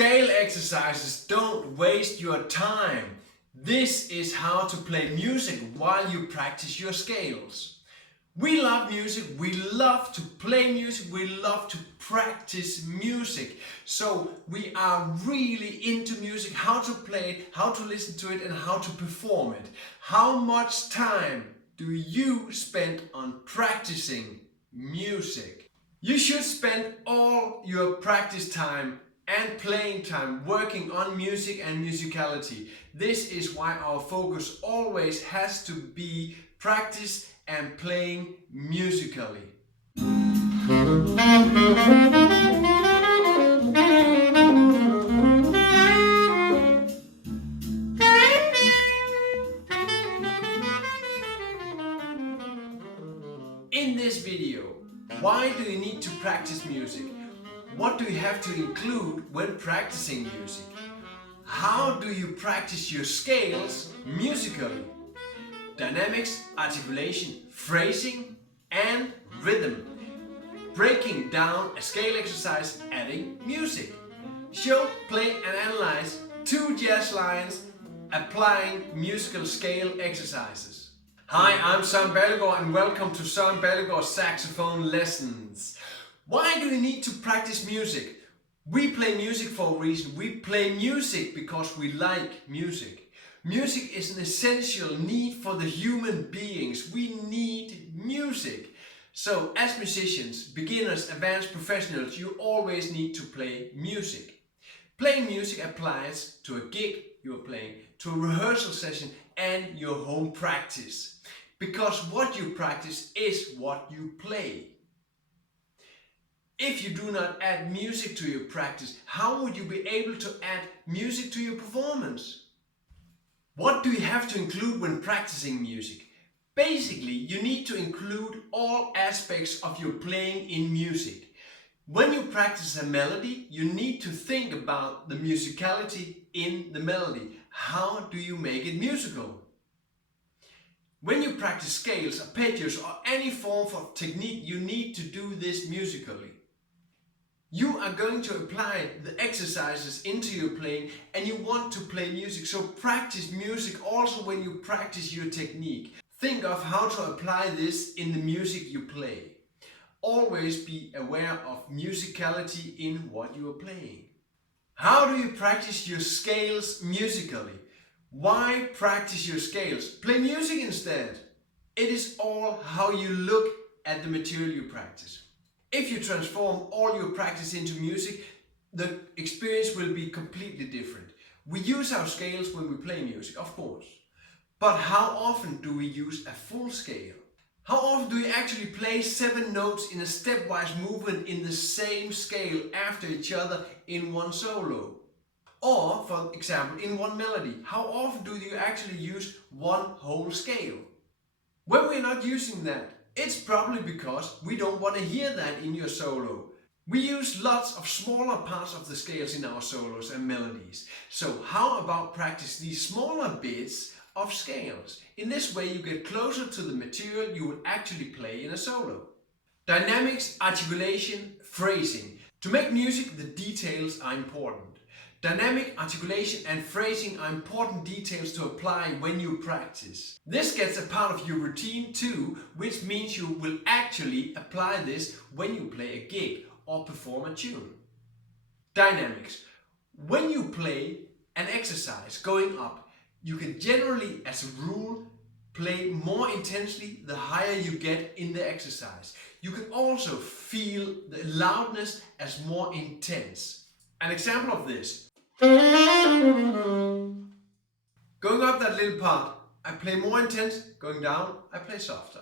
Scale exercises don't waste your time. This is how to play music while you practice your scales. We love music, we love to play music, we love to practice music. So we are really into music, how to play it, how to listen to it and how to perform it. How much time do you spend on practicing music? You should spend all your practice time and playing time working on music and musicality. This is why our focus always has to be practice and playing musically. In this video, why do you need to practice music? What do you have to include when practicing music? How do you practice your scales musically? Dynamics, articulation, phrasing and rhythm. Breaking down a scale exercise, adding music. Show, play and analyze 2 jazz lines, applying musical scale exercises. Hi, I'm Søren and welcome to Søren Saxophone Lessons. Why do you need to practice music? We play music for a reason. We play music because we like music. Music is an essential need for the human beings. We need music. So as musicians, beginners, advanced professionals, you always need to play music. Playing music applies to a gig you're playing, to a rehearsal session and your home practice. Because what you practice is what you play. If you do not add music to your practice, how would you be able to add music to your performance? What do you have to include when practicing music? Basically, you need to include all aspects of your playing in music. When you practice a melody, you need to think about the musicality in the melody. How do you make it musical? When you practice scales, arpeggios or any form of technique, you need to do this musically. You are going to apply the exercises into your playing and you want to play music, so practice music also when you practice your technique. Think of how to apply this in the music you play. Always be aware of musicality in what you are playing. How do you practice your scales musically? Why practice your scales? Play music instead. It is all how you look at the material you practice. If you transform all your practice into music, the experience will be completely different. We use our scales when we play music, of course. But how often do we use a full scale? How often do we actually play 7 notes in a stepwise movement in the same scale after each other in one solo? Or, for example, in one melody, how often do you actually use one whole scale? When we're not using that, it's probably because we don't want to hear that in your solo. We use lots of smaller parts of the scales in our solos and melodies. So how about practice these smaller bits of scales? In this way you get closer to the material you would actually play in a solo. Dynamics, articulation, phrasing. To make music, the details are important. Dynamic, articulation and phrasing are important details to apply when you practice. This gets a part of your routine too, which means you will actually apply this when you play a gig or perform a tune. Dynamics. When you play an exercise going up, you can generally, as a rule, play more intensely the higher you get in the exercise. You can also feel the loudness as more intense. An example of this. Going up that little part, I play more intense. Going down, I play softer.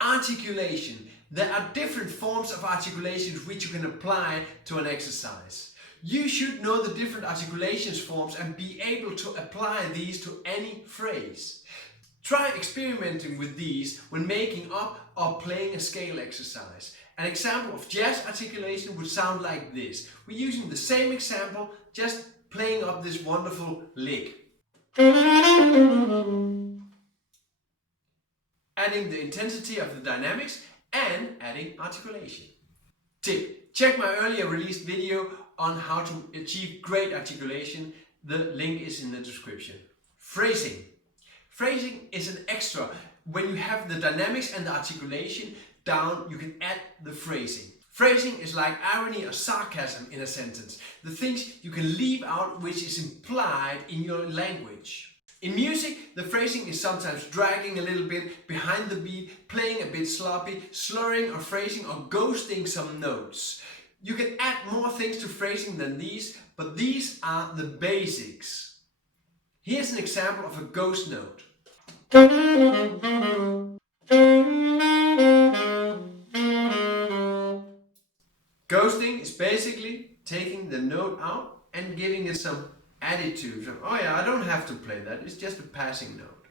Articulation. There are different forms of articulations which you can apply to an exercise. You should know the different articulations forms and be able to apply these to any phrase. Try experimenting with these when making up or playing a scale exercise. An example of jazz articulation would sound like this. We're using the same example, just playing up this wonderful lick. Adding the intensity of the dynamics and adding articulation. Tip: check my earlier released video on how to achieve great articulation. The link is in the description. Phrasing. Phrasing is an extra. When you have the dynamics and the articulation down, you can add the phrasing. Phrasing is like irony or sarcasm in a sentence. The things you can leave out which is implied in your language. In music, the phrasing is sometimes dragging a little bit behind the beat, playing a bit sloppy, slurring or phrasing or ghosting some notes. You can add more things to phrasing than these, but these are the basics. Here's an example of a ghost note. Ghosting is basically taking the note out and giving it some attitude. Oh yeah, I don't have to play that, it's just a passing note.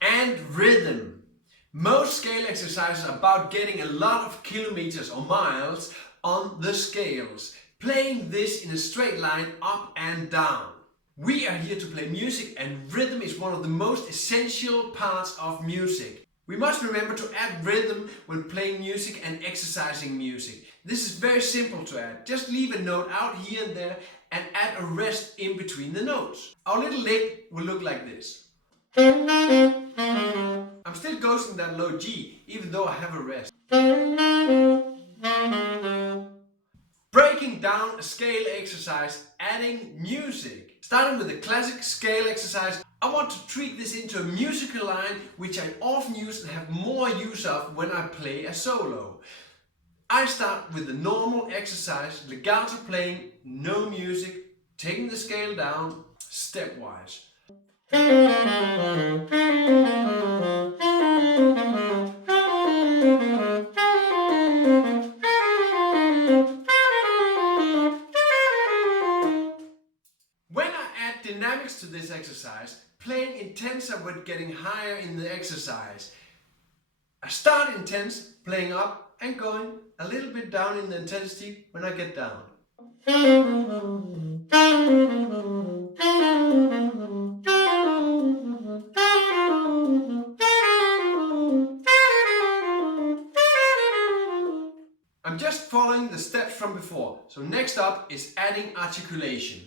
And rhythm. Most scale exercises are about getting a lot of kilometers or miles on the scales, playing this in a straight line up and down. We are here to play music, and rhythm is one of the most essential parts of music. We must remember to add rhythm when playing music and exercising music. This is very simple to add. Just leave a note out here and there and add a rest in between the notes. Our little lick will look like this. I'm still ghosting that low G, even though I have a rest. Breaking down a scale exercise, adding music. Starting with a classic scale exercise, I want to treat this into a musical line which I often use and have more use of when I play a solo. I start with the normal exercise, legato playing, no music, taking the scale down, stepwise. When I add dynamics to this exercise, playing intenser but getting higher in the exercise. I start intense, playing up and going a little bit down in the intensity when I get down. I'm just following the steps from before, so next up is adding articulation.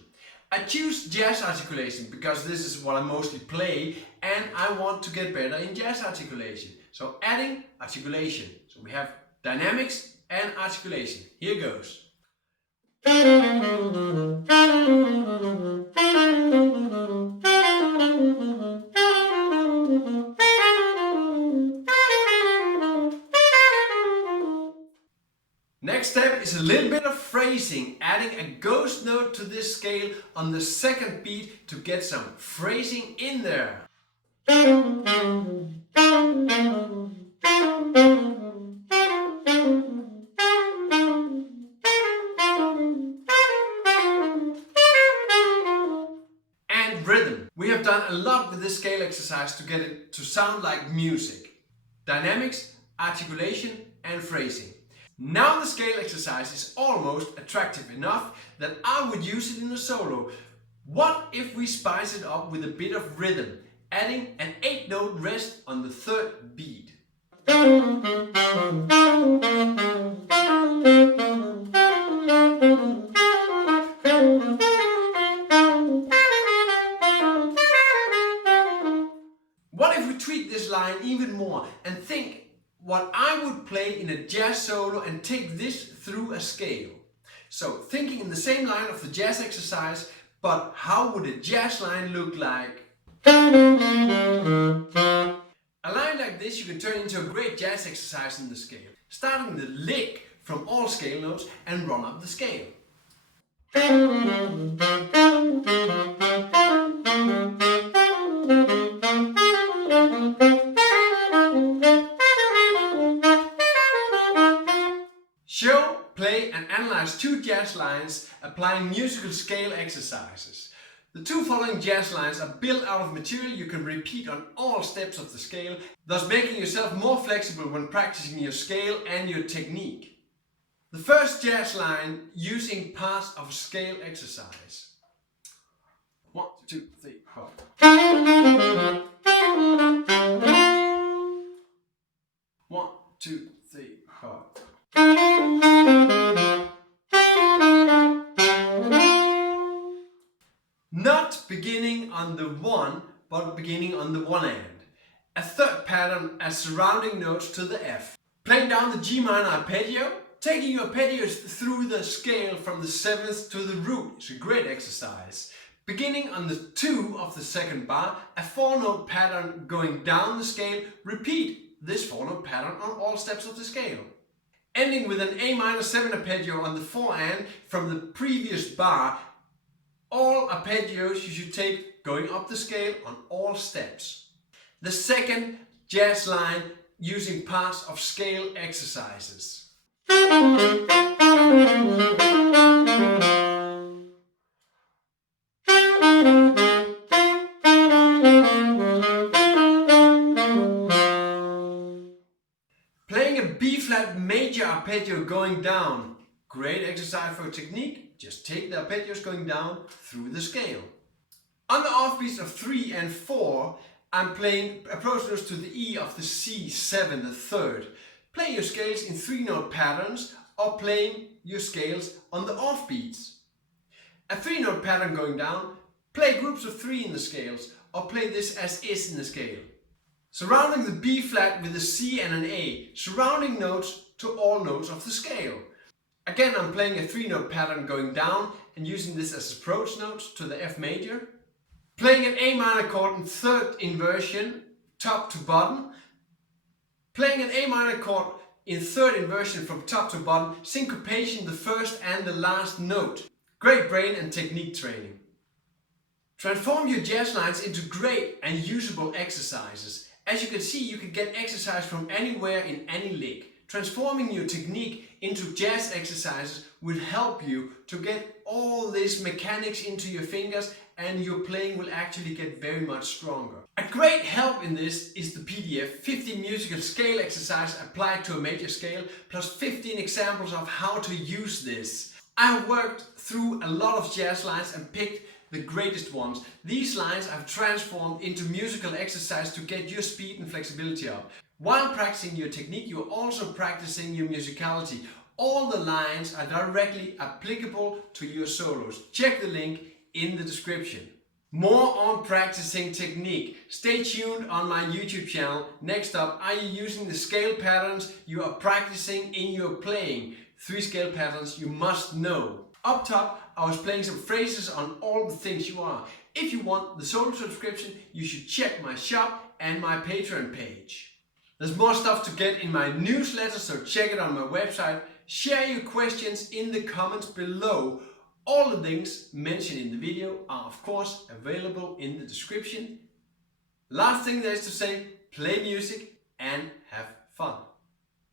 I choose jazz articulation because this is what I mostly play and I want to get better in jazz articulation. So adding articulation. So we have dynamics and articulation. Here goes. Next step is a little bit of phrasing, adding a ghost note to this scale on the second beat to get some phrasing in there. And rhythm. We have done a lot with this scale exercise to get it to sound like music. Dynamics, articulation and phrasing. Now the scale exercise is almost attractive enough that I would use it in a solo. What if we spice it up with a bit of rhythm, adding an 8-note rest on the third beat? What if we tweak this line even more and think what I would play in a jazz solo and take this through a scale? So thinking in the same line of the jazz exercise, but how would a jazz line look like? A line like this you can turn into a great jazz exercise in the scale. Starting the lick from all scale notes and run up the scale. Show, play and analyze 2 jazz lines applying musical scale exercises. The 2 following jazz lines are built out of material you can repeat on all steps of the scale, thus making yourself more flexible when practicing your scale and your technique. The first jazz line using parts of a scale exercise. 1, 2, 3, 4. 1, 2, 3, 4. Not beginning on the 1, but beginning on the 1 and. A third pattern as surrounding notes to the F. Playing down the G minor arpeggio, taking your arpeggios through the scale from the 7th to the root is a great exercise. Beginning on the 2 of the second bar, a 4-note pattern going down the scale, repeat this 4-note pattern on all steps of the scale. Ending with an A minor 7 arpeggio on the 4 and from the previous bar, all arpeggios you should take going up the scale on all steps. The second jazz line using parts of scale exercises. Playing a B-flat major arpeggio going down. Great exercise for technique. Just take the arpeggios going down through the scale. On the offbeats of 3 and 4, I'm playing approach notes to the E of the C7, the third. Play your scales in 3-note patterns or playing your scales on the offbeats. A 3-note pattern going down, play groups of 3 in the scales or play this as is in the scale. Surrounding the B flat with a C and an A, surrounding notes to all notes of the scale. Again, I'm playing a 3-note pattern going down and using this as approach notes to the F major. Playing an A minor chord in 3rd inversion, top to bottom. Playing an A minor chord in 3rd inversion from top to bottom, syncopation the first and the last note. Great brain and technique training. Transform your jazz lines into great and usable exercises. As you can see, you can get exercise from anywhere in any lick. Transforming your technique into jazz exercises will help you to get all this mechanics into your fingers, and your playing will actually get very much stronger. A great help in this is the PDF 15 musical scale exercise applied to a major scale plus 15 examples of how to use this. I have worked through a lot of jazz lines and picked the greatest ones. These lines I've transformed into musical exercise to get your speed and flexibility up. While practicing your technique, you're also practicing your musicality. All the lines are directly applicable to your solos. Check the link in the description. More on practicing technique. Stay tuned on my YouTube channel. Next up, are you using the scale patterns you are practicing in your playing? 3 scale patterns you must know. Up top, I was playing some phrases on all the things you are. If you want the solo subscription, you should check my shop and my Patreon page. There's more stuff to get in my newsletter, so check it on my website. Share your questions in the comments below. All the links mentioned in the video are of course available in the description. Last thing there is to say, play music,